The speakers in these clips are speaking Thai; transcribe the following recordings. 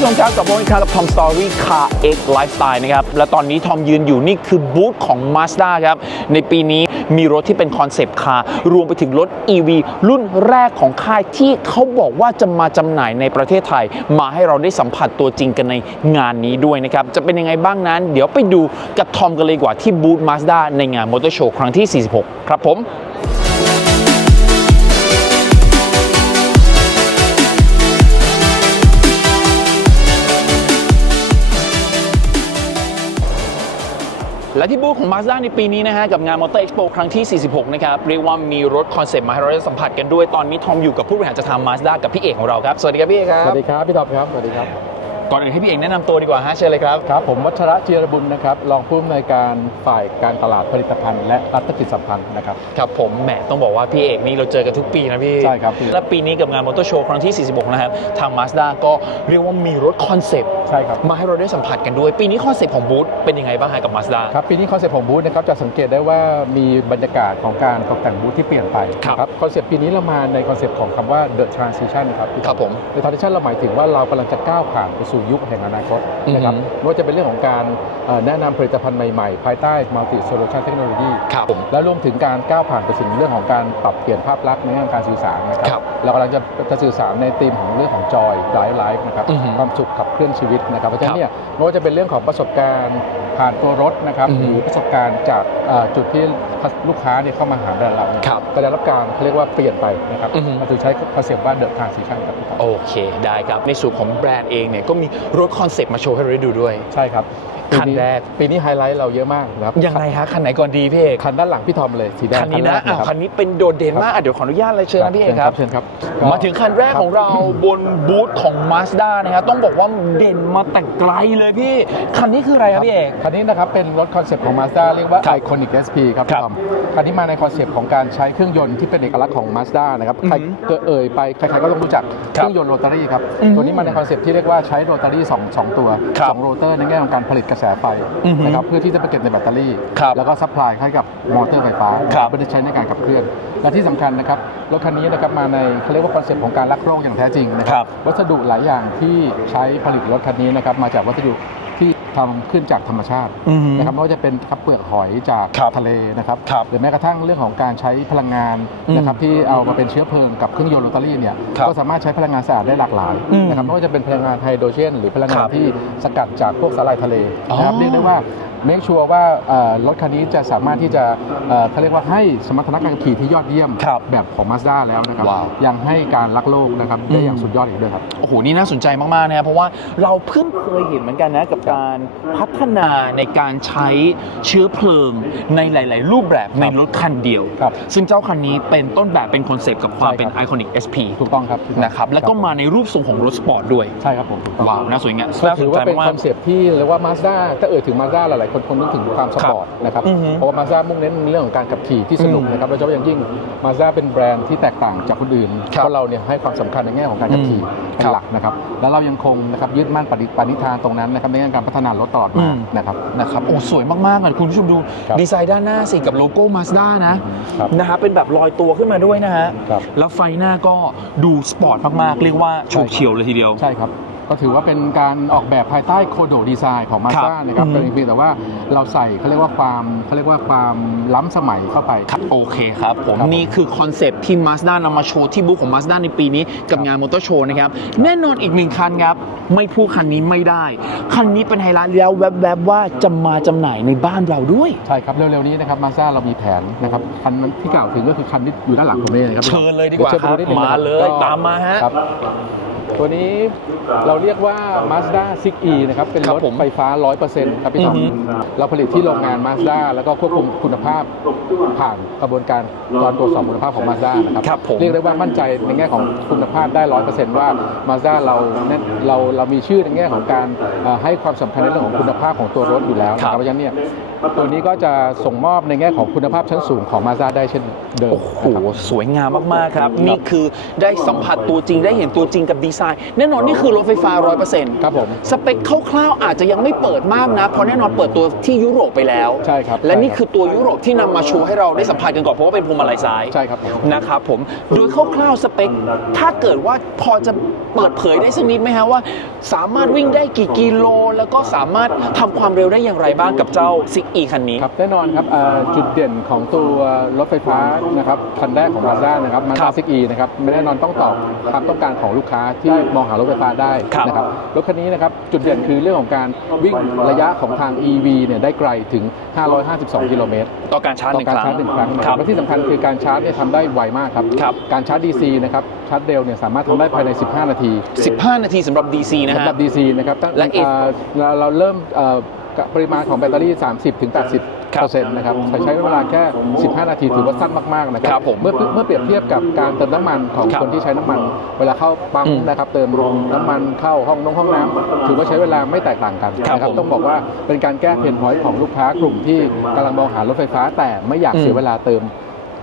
ดีครับผู้ชมครับกับโบนคาร์กับทอมสตอรี่คาเอ็กไลฟ์สไตล์นะครับ และตอนนี้ทอมยืนอยู่นี่คือบูธของ Mazda ครับ ในปีนี้มีรถที่เป็นคอนเซปต์คาร์รวมไปถึงรถ EV รุ่นแรกของค่ายที่เขาบอกว่าจะมาจำหน่ายในประเทศไทย มาให้เราได้สัมผัสตัวจริงกันในงานนี้ด้วยนะครับ จะเป็นยังไงบ้างนั้น เดี๋ยวไปดูกับทอมกันเลยกว่าที่บูธ Mazda ในงานมอเตอร์โชว์ครั้งที่ 46 ครับผม และที่บูธของ Mazda ในปีนี้นะฮะกับงาน Motor Expo ครั้งที่ 46 นะครับ เรียกว่ามีรถคอนเซปต์มาให้เราได้สัมผัสกันด้วยตอนนี้ทอมอยู่กับผู้บริหารจะทำ Mazda กับพี่เอกของเราครับ สวัสดีครับพี่เอกครับ สวัสดีครับ พี่ท็อปครับ สวัสดีครับ ก่อนอื่นให้พี่เอกแนะนำตัวดีกว่าฮะเชิญเลยครับ ครับผมวัชระเจียรบุญนะครับรองผู้อำนวยการฝ่ายการตลาดผลิตภัณฑ์และรัฐกิจสัมพันธ์นะครับ ครับผมแหมต้องบอกว่าพี่เอกนี่เราเจอกันทุกปีนะพี่ใช่ครับพี่ และปีนี้กับงานมอเตอร์โชว์ครั้งที่ 46 นะครับ ทาง Mazda ก็เรียกว่ามีรถคอนเซปต์ใช่ครับ มาให้เราได้สัมผัสกันด้วย ปีนี้คอนเซปต์ของบูธเป็นยังไงบ้างฮะกับ Mazda ครับปีนี้คอนเซ็ปต์ของบูธนะครับจะสังเกตได้ว่ามีบรรยากาศของการตกแต่งบูธที่เปลี่ยนไปครับนะคอนเซ็ปต์ปีนี้เรามาในคอนเซ็ปต์ของคำว่า the transition ครับพี่ครับผม ใน transition เราหมายถึงว่าเรากำลังจะก้าวผ่านไปสู่ยุคแห่งอนาคตนะครับอือฮึไม่ว่าจะเป็นเรื่องของการเอ่อแนะนำผลิตภัณฑ์ใหม่ๆ ภายใต้ multi solution technology ครับผมและรวมถึงการก้าวผ่านไปถึงเรื่องของการปรับเปลี่ยนภาพลักษณ์ในเรื่องของการสื่อสารนะคครัรับเรากำลังจะจะสื่อสารในธีมของเรื่องของจอยไลฟ์ไลฟ์นะครับอือฮึความสุขขับเคลื่อนชีวิตนะครับเพราะฉะครันั้นบเนี่ยไม่ว่าจะเป็นเรื่องของประสบการณ์ ผ่านตัวรถนะครับอือฮึหรือประสบการณ์จากเอ่อจุดที่ลูกค้าเนี่ยเข้ามาหาแบรนด์เราเนี่ยครับก็ได้รับการเขาเรียกว่าเปลี่ยนไปนะครับอือฮึเราถึงใช้คอนเซ็ปต์ว่า the transition ครับพี่ครับโอเค ได้ครับ ในส่วนของแบรนด์เองเนี่ยก็มีรถคอนเซปต์มาโชว์ให้เราได้ดูด้วย ใช่ครับ คันแรก ปีนี้ไฮไลท์เราเยอะมากนะครับยังไงฮะคันไหนก่อนดีพี่เอกคันด้านหลังพี่ทอมเลยสีแดงคันนี้นะแรกอ้าวรับคันนี้เป็นโดดเด่นมากอะเดี๋ยวขออนุญาตเลยเชิญนะพี่เอกครับเชิญครับ มาถึงคันแรกของเราบนบูธของ Mazda นะครับต้องบอกว่าเด่นมาแต่ไกลเลยพี่ คันนี้คืออะไรครับพี่เอกคันนี้นะครับเป็นรถคอนเซปต์ของ Mazda เรียกว่าครับ Iconic SP ครับครัพี่บทอมคันนี้มาในคอนเซปต์ของการใช้เครื่องยนต์ที่เป็นเอกลักษณ์ของ Mazda นะครับอือหือใครเกิดเอ่ยไปใครๆก็ต้องรู้จักคเครับรื่องยนต์โรตารี่ครับอือหือตัวนี้มาในคอนเซปต์ที่เรียกว่าใช้โรตารี่สองสองตัวครับสองโรเตอร์ในแง่ของการผลิตกระแสไฟอือหือนะครับเพื่อที่จะไปเก็บในแบตเตอรี่ ครับแล้วก็ซัพพลายให้กับมอเตอร์ไฟฟ้าครับเพื่อที่ใช้ในการขับเคลื่อน และที่สำคัญนะครับรถคันนี้นะครับมาในเขาเรียกว่าคอนเซปต์ของการรักโลกอย่างแท้จริงนะคครัรับ วัสดุหลายอย่างที่ใช้ผลิตรถคันนี้นะครับมาจากวัสดุ ที่ทำขึ้นจากธรรมชาติอือฮึนะครับไม่ว่าจะเป็นครับเปลือกหอยจากครับทะเลนะครับครับหรือแม้กระทั่งเรื่องของการใช้พลังงานอืมนะครับที่เอามาเป็นเชื้อเพลิงกับเครื่องยนต์โรตารี่เนี่ยครับก็สามารถใช้พลังงานสะอาดได้หลากหลายอืมนะครับไม่ว่าจะเป็นพลังงานไฮโดรเจนหรือพลังงาคนรับที่สกัดจากพวกสาหร่ายทะเลนะครับอ๋อ เรียกได้ว่าเมคชัวร์ว่าเอ่อรถคันนี้จะสามารถที่จะเอ่อเขาเรียกว่าให้สมรรถนะการขับขี่ที่ยอดเยี่ยม ครับแบบของ Mazda แล้วนะครับว้าวยังให้การรักโลกนะครับได้อย่างสุดยอดอีกด้วยครับ โอ้โห นี่น่าสนใจมาก ๆ นะครับ เพราะว่าเราเพิ่งเคยเห็นเหมือนกันนะกับการพัฒนาในการใช้เชื้อเพลิงในหลาย ๆ รูปแบบในรถคันเดียว ครับซึ่งเจ้าคันนี้เป็นต้นแบบเป็นคอนเซปต์กับความใช่ครับ เป็น Iconic SP ถูกต้องครับนะครับแล้วก็มาในรูปทรงของรถสปอร์ตด้วย ใช่ครับผมถูกต้องว้าว น่าสวยงามก็น่าสถืนอใจว่าเป็นมาคก อนเซปต์ที่เรียกว่า Mazda ถ้าเอ่ยถึง Mazda หลายๆคนคงนึกถึงความสปอร์ตนะครับ อือฮึเพราะว่า Mazda มุ่งเน้นเรื่องของการขับขี่ที่สนุกอืมนะครับโดยเฉพาะอย่างยิ่ง Mazda เป็นแบรนด์ที่แตกต่างจากคนอื่น ครับเพราะเราเนี่ยให้ความสำคัญในแง่ของการขับขี่อืมเป็นหลักนะครับ แล้วเรายังคงนะครับยึดมั่นปฏิปณิธานตรงนั้นนะครับในแง่การพัฒนารถตลอดอืมามนะครับ นะครับโอ้สวยมากๆอะคุณผู้ชมดูครับ ดีไซน์ด้านหน้าสิกับโลโก้ Mazda นะครับนะฮะเป็นแบบลอยตัวขึ้นมาด้วยนะฮะ ครับ แล้วไฟหน้าก็ดูสปอร์ตมากๆ เรียกว่าโฉบเฉี่ยวเลยทีเดียว ใช่ครับ ก็ถือว่าเป็นการออกแบบภายใต้โคโดดีไซน์ของครับ Mazda นะครับอืมแต่เพียงแต่ว่าเราใส่เขาเรียกว่าความเขาเรียกว่าความล้ำสมัยเข้าไปครับโอเคครับผมครับผมนี่คือคอนเซปต์ที่ Mazda นำมาโชว์ที่บูธของ Mazda ในปีนี้ กับงานมอเตอร์โชว์นะครับ แน่นอนอีกหนึ่งคันครับ ไม่พูดคันนี้ไม่ได้ คันนี้เป็นไฮไลท์แล้วแวบๆว่าจะมาจำหน่ายในบ้านเราด้วย ใช่ครับ เร็วๆนี้นะครับมาซ่าเรามีแผนนะครับคันที่กล่าวถึงก็คือคันที่อยู่ด้านหลังผมนี่นะครับเชิญเลยดีกว่าชิญครับไปนิดนึงนะมาเลยก็ตามมาฮะครับ ตัวนี้เราเรียกว่า Mazda 6e นะครับ เป็นครัรบถผมไฟฟ้า 100%ครับพี่ทอมอือฮึเราผลิตที่โรงงาน Mazda แล้วก็ควบคุมคุณภาพผ่านกระบวนการการตรวจสอบคุณภาพของ Mazda นะครับครับผมเรียกได้ว่ามั่นใจในแง่ของคุณภาพได้ 100%ว่า Mazda เราเน้นเราเรามีชื่อในแง่ของการเอ่อให้ความสำคัญในเรื่องของคุณภาพของตัวรถอยู่แล้วนะครับเพราะฉะนั้นเนี่ยตัวนี้ก็จะส่งมอบในแง่ของคุณภาพชั้นสูงของ Mazda ได้เช่นเดิมโอ้โหนะครับสวยงามมากๆครับ นี่คือได้สัมผัสตัวจริงได้เห็นตัวจริงกับดีไซน์แน่นอนนี่คือรถไฟฟ้า 100%ครับผมสเปคคร่าวๆอาจจะยังไม่เปิดมากนะเพราะแน่นอนเปิดตัวที่ยุโรปไปแล้วใช่ครับและนี่ใช่ครับคือตัวยุโรปที่นำมาชูให้เราได้สัมผัสกันก่อนเพราะว่าเป็นพวงมาลัยซ้ายใช่ครับผมนะครับผมโดยคร่าวๆสเปค ถ้าเกิดว่าพอจะเปิดเผยได้สักนิดไหมฮะว่า สามารถวิ่งได้กี่กิโล แล้วก็สามารถทำความเร็วได้อย่างไรบ้างกับเจ้าซิกอีคันนี้ครับแน่นอนครับเอ่อจุดเด่นของตัวรถไฟฟ้านะครับคันแรกของ Mazda นะครับครั Mazda บ 6e นะครับแน่นอนต้องตอบความต้องการของลูกค้าที่มองหารถไฟฟ้าได้ครับนะครับรถคันนี้นะครับจุดเด่นคือเรื่องของการวิ่งระยะของทาง EV เนี่ยได้ไกลถึง 552 กิโลเมตรต่อการชาร์จหต่อนึ่งการครั้งชาร์จหนึ่งครั้งนะคครัรับบและที่สำคัญคือการชาร์จเนี่ยทำได้ไวมากครับครับการชาร์จ DC นะครับชาร์จเร็วเนี่ยสามารถทำได้ภายใน 15 นาที 15 นาทีสำหรับ DC นะสำฮะหรับ DC นะครับตั้งและ AC เอ่อเราเราเริ่มเอ่อกับปริมาณของแบตเตอรี่ 30ถึง80 ครับเปอร์เซ็นต์นะครับใช้ใช้เวลาแค่ 15 นาทีถือว่าสั้นมากๆนะคครัรับผมเมื่อเมื่อเปรียบเทียบกับการเติมน้ำมันของครับคนที่ใช้น้ำมัน เวลาเข้าปั๊มอืมนะครับเติมน้ำมันเข้าห้องน้องห้องน้ำถือว่าใช้เวลาไม่แตกต่างกันครับนะครัผมต้องบอกว่าเป็นการแก้เพนพอยต์ของลูกค้ากลุ่มที่กำลังมองหารถไฟฟ้า แต่ไม่อยากเสียเวลาเติม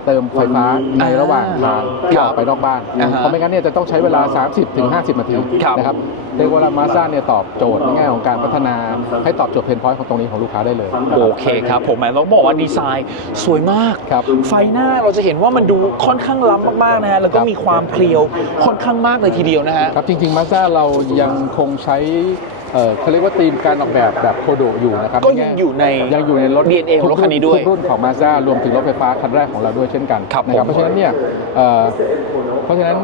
เติมไฟฟ้าในระหว่างทางที่ออกไปนอกบ้านอ่าฮะเพราะไม่งั้นเนี่ยจะต้องใช้เวลา 30ถึง50นาทีครับนะครับเรียกว่ามาซ่าเนี่ยตอบโจทย์ในแง่ของการพัฒนาให้ตอบโจทย์เพนพอยต์ของตรงนี้ของลูกค้าได้เลย โอเคครับผมแหมต้องบอกว่าดีไซน์สวยมากครับไฟหน้าเราจะเห็นว่ามันดูค่อนข้างล้ำมากๆนะฮะแล้วก็ครับมีความเพรียวค่อนข้างมากเลยทีเดียวนะฮะครับจริงๆมาซ่าเรายังคงใช้ เอ่อเขาเรียกว่าธีมการออกแบบแบบโคโดอยู่นะครับก็ยังอยู่ในยังอยู่ในรถ DNA ของรถคันนี้ด้วยทุกรุ่นของมาซ่ารวมถึงรถไฟฟ้าคันแรกของเราด้วยเช่นกันครับนะครัผมเพราะฉะนั้นเนี่ยเอ่อเพราะฉะนั้น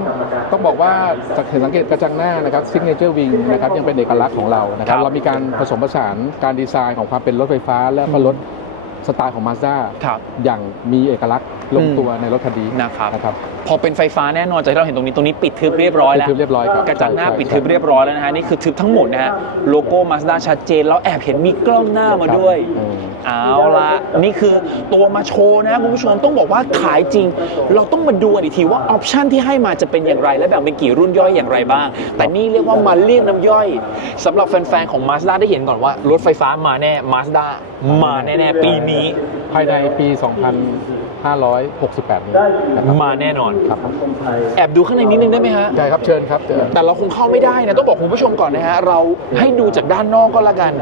ต้องบอกว่าจากเห็นสังเกตกระจังหน้านะครับซิกเนเจอร์วิงนะครับยังเป็นเอกลักษณ์ของเรานะครับครับเรามีการผสมผสานการดีไซน์ของความเป็นรถไฟฟ้า และก็รถสไตล์ของมาซ่า ครับ อย่างมีเอกลักษณ์ ลงอืมตัวในรถคันนี้นะครับ นะครับพอเป็นไฟฟ้าแน่นอนจากที่เราเห็นตรงนี้ตรงนี้ปิดทึบเรียบร้อยแล้วปิดทึบเรียบร้อยครับกระจังหน้าใช่ใช่ปิดทึบเรียบร้อยแล้วนะฮะนี่คือทึบทั้งหมดนะฮะโลโก้มาสด้าชัดเจนแล้วแอบเห็นมีกล้องหน้ามาด้วยเออเอาละนี่คือตัวมาโชว์นะคุณผู้ชมต้องบอกว่าขายจริง เราต้องมาดูกันอีกทีว่าออปชันที่ให้มาจะเป็นอย่างไร และแบ่งเป็นกี่รุ่นย่อยอย่างไรบ้าง แต่นี่เรียกว่ามาเรียกน้ำย่อยสำหรับแฟนๆของ Mazda ได้เห็นก่อนว่ารถไฟฟ้ามาแน่ Mazda มาแน่ๆปีนี้ ภายในปี 2568 นี้นะครับมาแน่นอน ครับแอบดูข้างในนิดนึงได้ไหมฮะใช่ครับเชิญครับเชิญแต่เราคงเข้าไม่ได้นะ ต้องบอกคุณผู้ชมก่อนนะฮะ เราให้ดูจากด้านนอกก็แล้วกัน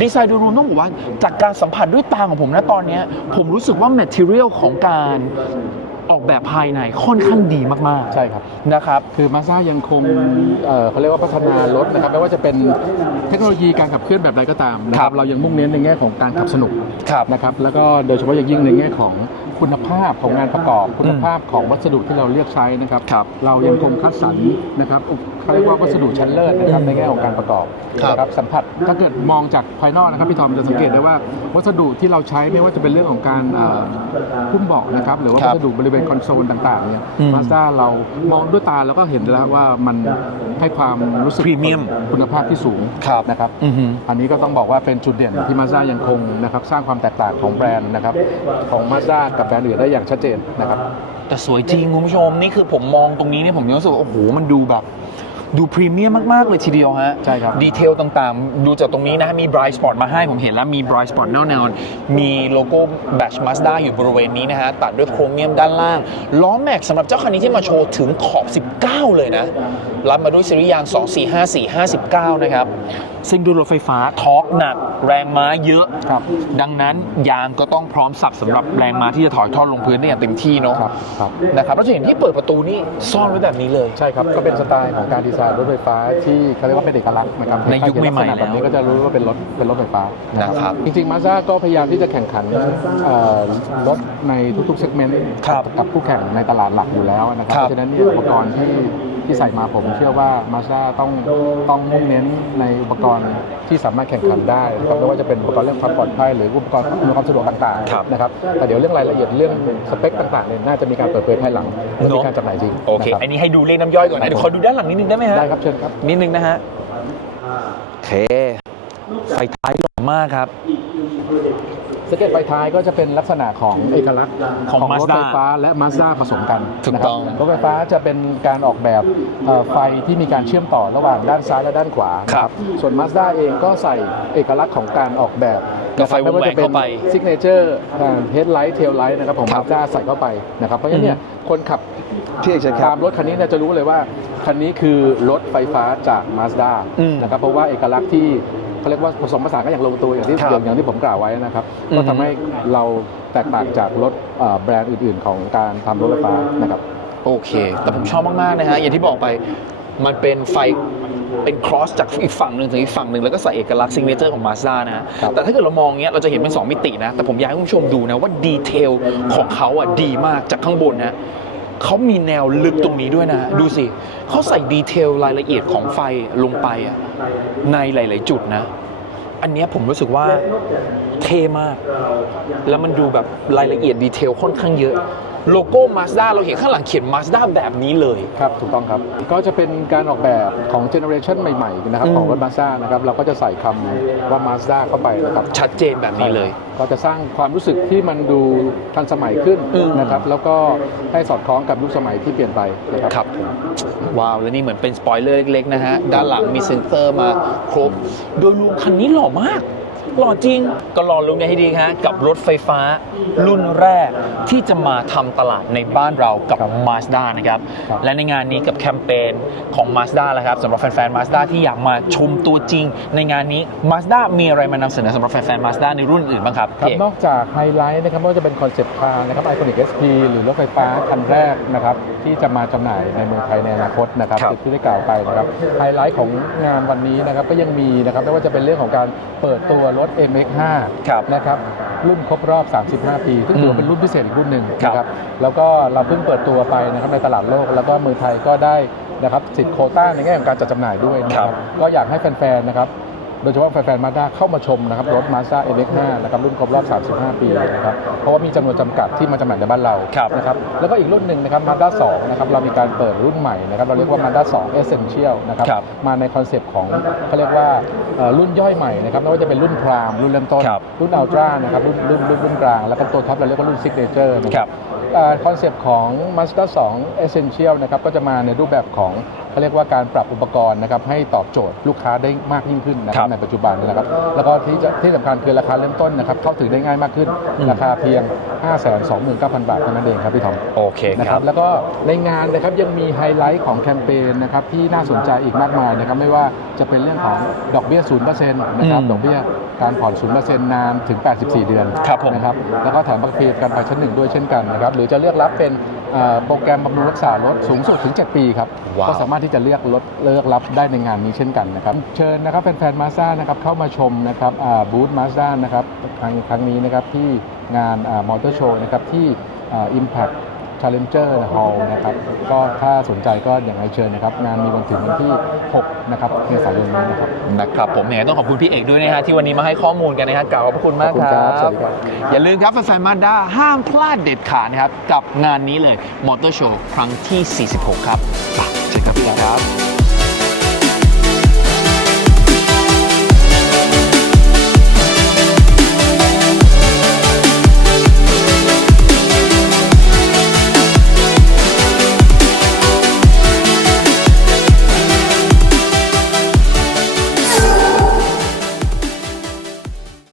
ดีไซน์โดยรวมต้องบอกว่า จากการสัมผัสด้วยตาของผมนะตอนเนี้ยผมรู้สึกว่า Material ของการออกแบบภายในค่อนข้างดีมากใช่ครับๆนะครับ คือมาซ่ายังคงเอ่อเขาเรียกว่าพัฒนารถนะครับไม่ว่าจะเป็นเทคโนโลยีการขับเคลื่อนแบบใดก็ตามนะคครัรับบ เรายังมุ่งเน้นในแง่ของการขับสนุกครับนะครับแล้วก็โดยเฉพาะอย่างยิ่งในแง่ของคุณภาพของงานประกอบคุณภาพของวัสดุที่เราเลือกใช้นะครับ ครับเรายังคงคัดสรรนะครับเขาเรียกว่าวัสดุชั้นเลิศนะครับในแง่ของการประกอบครับ นะครับสัมผัสถ้าเกิดมองจากภายนอกนะครับพี่ทอมจะสังเกตได้ว่าวัสดุที่เราใช้ไม่ว่าจะเป็นเรื่องของการเอ่อหุ้มเบาะนะครับหรือว่าครัวับสดุบริเวณคอนโซลต่างๆเนี่ยอืมมาสด้าเรามองด้วยตาแล้วก็เห็นแล้วว่ามันให้ความรู้สึกพรีเมียมคุณภาพที่สูงครับนะครับ อือฮึ อันนี้ก็ต้องบอกว่าเป็นจุดเด่นที่มาสด้ายังคงนะครับสร้างความแตกต่างของแบรนด์นะครับของมาสด้ากับแบรนด์อื่นได้อย่างชัดเจนนะครับ แต่สวยจริงคุณผู้ชมนี่คือผมมองตรงนี้เนี่ยผมรู้สึกว่าโอ้โหมันดูแบบ ดูพรีเมียมมาก ๆ เลยทีเดียวฮะใช่ครับ ดีเทลต่างๆ ดูจากตรงนี้นะมี Bright Spot มาให้ผมเห็นแล้วมี Bright Spot แน่นอนมีโลโก้ Batch Mazda อยู่บริเวณนี้นะฮะ ตัดด้วยโครเมียมด้านล่าง ล้อแม็กสำหรับเจ้าคันนี้ที่มาโชว์ถึงขอบ 19 เลยนะ รับมาด้วยซีรีส์ยาง 245 459 นะครับซึ่งด้วยรถไฟฟ้าทอร์กหนัก แรงม้าเยอะ ครับ ดังนั้นยางก็ต้องพร้อมสับสำหรับแรงม้าที่จะถอยทอดลงพื้นได้อย่างเต็มที่เนาะครับครับ นะครับเราจะเห็นที่เปิดประตูนี่ซ่อนไว้แบบนี้เลย ใช่ครับก็เป็นสไตล์ของการดีไซน์รถไฟฟ้าที่เขาเรียกว่าเป็นเอกลักษณ์นะครับในยุคถ้าเห็นใหม่ๆลักษณะแบบนี้ก็จะรู้ว่าเป็นรถเป็นรถไฟฟ้านะครับ จริงๆมาซ่าก็พยายามที่จะแข่งขันเอ่อรถในทุกๆเซกเมนต์ครับกับคู่แข่งในตลาดหลักอยู่แล้วนะครับครับ เพราะฉะนั้นเนี่ยอุปกรณ์ที่ ที่ใส่มาผมเชื่อว่ามาซ่าต้องต้องมุ่งเน้นในอุปกรณ์ที่สามารถแข่งขันได้นะครับไม่ว่าจะเป็นอุปกรณ์เรื่องความปลอดภัยหรืออุปกรณ์อำนวยความสะดวกต่างครับๆนะครับแต่เดี๋ยวเรื่องรายละเอียดเรื่องสเปคต่างๆเนี่ยน่าจะมีการเปิดเผยภายหลังเมื่อมีการจำหน่ายจริงโอเคนะรับอันนี้ให้ดูเลขน้ำย่อยก่อนนะเดี๋ยวขอดูด้านหลังนิดนึงได้ไหมฮะได้ครับเชิญครับนิดนึงนะฮะโอเคไฟท้ายหล่อมากครับ สเก็ตไฟท้ายก็จะเป็นลักษณะของเอกลักษณ์ของรถ Mazda ไฟฟ้าและ Mazda ผสมกันถูกนะครับต้องรถไฟฟ้าจะเป็นการออกแบบเอ่อไฟที่มีการเชื่อมต่อระหว่างด้านซ้ายและด้านขวาครับ ส่วน Mazda เองก็ใส่เอกลักษณ์ของการออกแบบ กับไฟวงแหวนเข้าไป ซิกเนเจอร์เฮดไลท์เทลไลท์นะครับของครับ Mazda ใส่เข้าไปนะครับ เพราะฉะนั้นเนี่ยคนขับพี่เอกเชิญคตารับมรถคันนี้เนี่ยจะรู้เลยว่า คันนี้คือรถไฟฟ้าจาก Mazda อืมนะครับเพราะว่าเอกลักษณ์ที่ เขาเรียกว่าผสมผสานกันอย่างลงตัวอย่างที่ครับ อย่างอย่างที่ผมกล่าวไว้นะครับอืมก็ทำให้เราแตกต่างจากรถเอ่อแบรนด์อื่น ๆ ของการทำรถไฟฟ้านะครับ โอเค แต่ผมชอบมาก ๆ นะฮะ อย่างที่บอกไป มันเป็นไฟ เป็นครอสจากอีกฝั่งหนึ่งถึงอีกฝั่งหนึ่ง แล้วก็ใส่เอกลักษณ์ซิงเกิลของ Mazda นะฮะครับ แต่ถ้าเกิดเรามองเงี้ย เราจะเห็นเป็น 2 มิตินะ แต่ผมอยากให้คุณผู้ชมดูนะว่าดีเทลของเขาอะดีมากจากข้างบนนะ เขามีแนวลึกตรงนี้ด้วยนะ ดูสิ เขาใส่ดีเทลรายละเอียดของไฟลงไปอะ ในหลาย ๆ จุดนะ อันเนี้ยผมรู้สึกว่าเท่มาก แล้วมันดูแบบรายละเอียดดีเทลค่อนข้างเยอะ โลโก้ Mazda เราเห็นข้างหลังเขียน Mazda แบบนี้เลย ครับ ถูกต้องครับ ก็จะเป็นการออกแบบของเจเนอเรชันใหม่ๆนะครับอืมของรถ Mazda นะครับเราก็จะใส่คำว่า Mazda เข้าไปนะครับชัดเจนแบบนี้เลย ก็จะสร้างความรู้สึกที่มันดูทันสมัยขึ้นอืม นะครับแล้วก็ให้สอดคล้องกับยุคสมัยที่เปลี่ยนไปนะครับ ครับผมว้าว แล้วนี่เหมือนเป็นสปอยเลอร์เล็ก ๆ นะฮะ ด้านหลังมีเซ็นเซอร์มาครบ โดยรวมคันนี้หล่อมาก หล่อจริง ก็รอลุ้นกันให้ดีฮะกับรถไฟฟ้ารุ่นแรกที่จะมาทำตลาดในบ้านเรากับครับ Mazda นะครับ ครับ และในงานนี้กับแคมเปญของ Mazda แล้วครับสำหรับแฟนๆ Mazda ที่อยากมาชมตัวจริง ในงานนี้ Mazda มีอะไรมานำเสนอสำหรับแฟนๆ Mazda ในรุ่นอื่นบ้างครับครับพี่เอก นอกจากไฮไลท์นะครับไม่ว่าจะเป็นคอนเซ็ปต์คาร์นะครับไอคอนิก SP หรือรถไฟฟ้าคันแรกนะครับที่จะมาจำหน่ายในเมืองไทยในอนาคตนะครับครับ ที่ได้กล่าวไปนะครับไฮไลท์ของงานวันนี้นะครับก็ยังมีนะครับไม่ว่าจะเป็นเรื่องของการเปิดตัวรถ MX5 ครับนะครับรุ่นครบรอบ 35 ปีซึ่งถือว่าเป็นรุ่นพิเศษอีกรุ่นหนึ่งครับนะครับแล้วก็เราเพิ่งเปิดตัวไปนะครับในตลาดโลก แล้วก็เมืองไทยก็ได้นะครับสิทธิ์โควต้าในแง่ของการจัดจำหน่ายด้วยนะคครัรับบก็อยากให้แฟนๆนะครับ โดยเฉพาะแฟนๆมาด้าเข้ามาชมนะครับรถ Mazda MX5 นะครับรุ่นครบรอบ 35 ปีนะครับเพราะว่ามีจำนวนจำกัดที่มาจำหน่ายในบ้านเราครับนะครับแล้วก็อีกรุ่นหนึ่งนะครับ Mazda 2นะครับเรามีการเปิดรุ่นใหม่นะครับเราเรียกว่า Mazda 2 Essential นะครับครับมาในคอนเซปต์ของเขาเรียกว่าเอ่อรุ่นย่อยใหม่นะครับไม่ว่าจะเป็นรุ่นพรามรุ่นเริ่มต้นครับรุ่นอัลตร้านะครับรุ่นรุ่นรุ่นรุ่นกลางแล้วก็ตัวท็อปเราเรียกว่ารุ่น Signature นะคครัรับบ คอนเซปต์ของ Mazda 2 Essential นะครับก็จะมาในรูปแบบของเขาเรียกว่าการปรับอุปกรณ์นะครับให้ตอบโจทย์ลูกค้าได้มากยิ่งขึ้นนะคครัรับบในปัจจุบันนะครับ แล้วก็ที่จะที่สำคัญคือราคาเริ่มต้นนะครับเข้าถึงได้ง่ายมากขึ้นอืมราคาเพียง 529,000 บาทเท่านั้นเองครับพี่ทอมโอเคนะคครัรับบแล้วก็ในงานนะครับยังมีไฮไลท์ของแคมเปญนะครับที่น่าสนใจอีกมากมายนะครับไม่ว่าจะเป็นเรื่องของดอกเบี้ย0%นะครับอืมดอกเบี้ย การผ่อน0%นานถึง 84 เดือนครับผม นะครับ แล้วก็แถมบัตรฟรีประกันภัยชั้นหนึ่งด้วยเช่นกันนะครับ หรือจะเลือกรับเป็นเอ่อโปรแกรมบำรุงรักษารถสูงสุดถึง 7 ปีครับ ว้าว ก็สามารถที่จะเลือกรถเลือกรับได้ในงานนี้เช่นกันนะครับ เชิญนะครับแฟนๆมาซ่านะครับเข้ามาชมนะครับบูธมาซ่านะครับครั้งครั้งนี้นะครับที่งานมอเตอร์โชว์นะครับที่อิมแพค Challenger Hall นะครับก็ถ้าสนใจก็อย่างไรเชิญนะครับงานมีวันถึงวันที่ 6 นะครับเมษายนนี้นะครับนะครับผมยังไงต้องขอบคุณพี่เอกด้วยนะฮะที่วันนี้มาให้ข้อมูลกันนะครับกล่าวขอบพระคุณมากขอบคุณคครัรับบสวัสดีครับ อย่าลืมครับแฟนๆมาด้าห้ามพลาดเด็ดขาดนะครับ กับงานนี้เลยมอเตอร์โชว์ครั้งที่ 46 ครับไปเจอกันพี่เอกครับ